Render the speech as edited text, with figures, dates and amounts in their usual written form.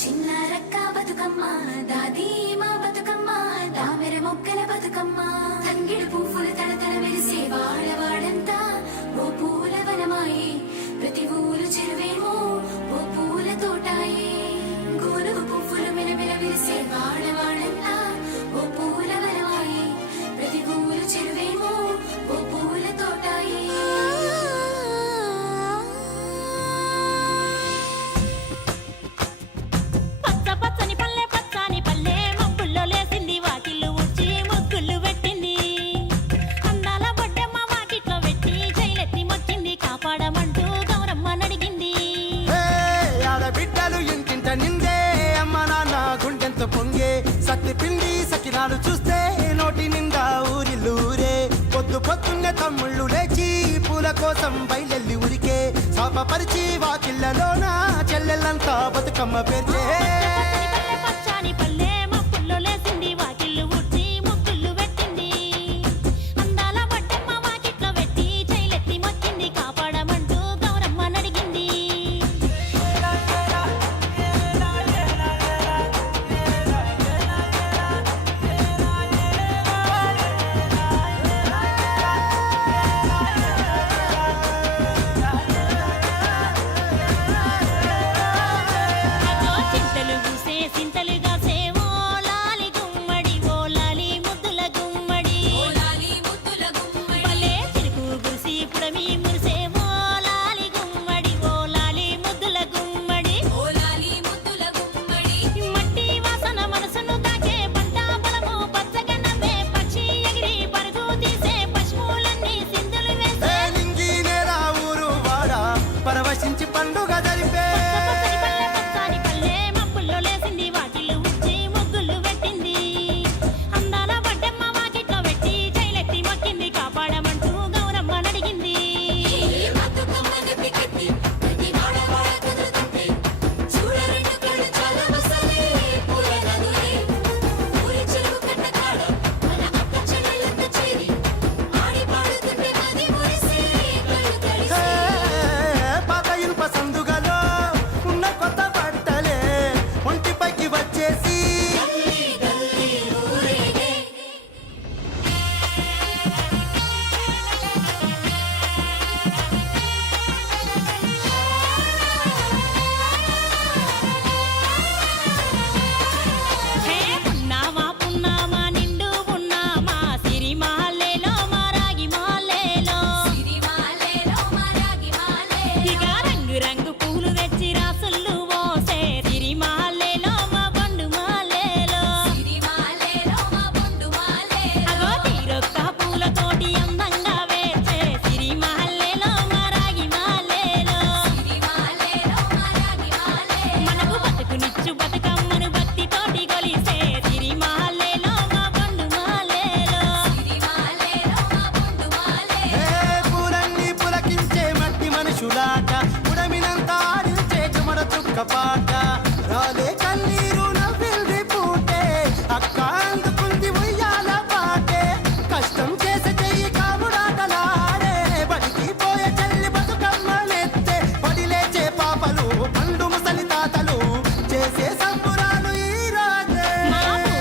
చిన్న రక్క బతుకమ్మ దాది మా బతుకమ్మ దామెర మొక్కల బతుకమ్మ తంగిడు పువ్వులు తడతడ మెరిసే వాడవాడంతా ఓ పూల వనమాయే ప్రతి ఊరు చెరువేమో ఓ పూల తోటాయే గోరుగు పువ్వులు మెలమెల విరిసే వాడవాడంతా ఓ పూల వనమాయే ప్రతి ఊరు చెరువేమో ఓ పూల తోటాయే సత్తి పిండి సకినాలు చూస్తే నోటి నిండా ఊరిల్లూరే పొద్దు పొద్దున్నే తమ్ముళ్ళు లేచి పూల కోసం బయలెల్లి ఉరికే శాపపరిచి వాకిళ్ళలోన చెల్లెళ్ళంతా బతుకమ్మ పేర్చే పరవశించి పండుగ జరిపే పాట రాలే కన్నీరు నవ్వింది పూటే అక్క అందుకుంది ఉయ్యాల పాటే కష్టం చేసే చెయ్యి కాముడాటలాడే బడికి పోయే చెల్లి బతుకమ్మనెత్తే పడి లేచే పాపలు పండు ముసలి తాతలు చేసే సంబురాలు ఈ రోజే మమ్మో